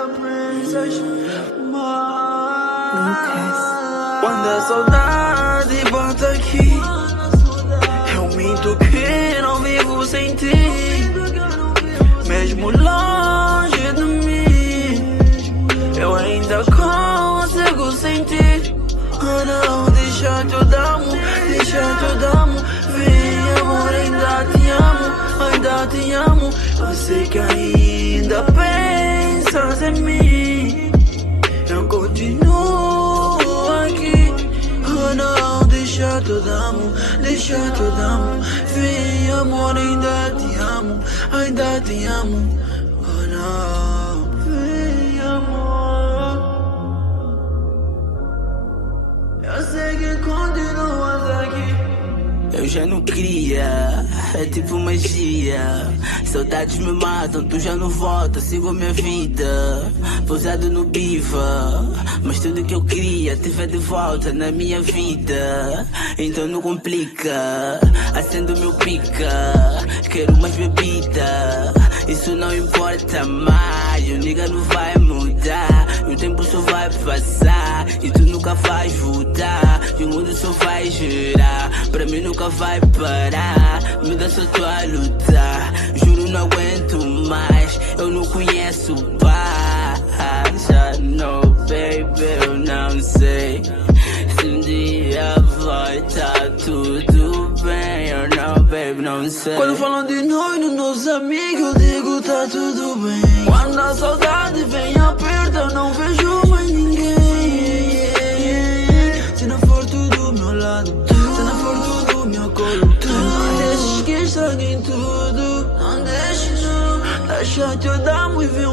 ainda pensas mais. Quando a saudade bate aqui, eu minto que não vivo sem ti. Mesmo longe de mim, eu ainda consigo sentir. Oh não, deixa que eu damo, deixa que eu damo. Vem amor, ainda te amo. Eu sei que ainda pensas em mim. Eu continuo aqui. Oh não, deixa que eu damo, deixa que eu damo. Vem amor, ainda te amo. Oh não, vem amor. Eu sei que continuas aqui. Eu já não queria, é tipo magia. Saudades me matam, tu já não volta, sigo a minha vida. Pousado no Biva, mas tudo que eu queria tive de volta na minha vida. Então não complica, acendo o meu pica. Quero mais bebida, isso não importa mais. O nigga não vai mudar, o tempo só vai passar e tu nunca vais voltar. E o mundo só vai girar, pra mim nunca vai parar. Me dá só tua lutar, juro não aguento mais. Eu não conheço paz. Não, baby, eu não sei se um dia vai tá tudo bem. Eu não, baby, não sei. Quando falam de nós, dos nossos amigos, eu digo tá tudo bem. Quando a saudade vem aperta, eu não vejo mais ninguém. Se não for tudo do meu lado, se não for tudo do meu colo, não deixes que estraguem tudo. Não deixes, não. Deixa que eu damo e vem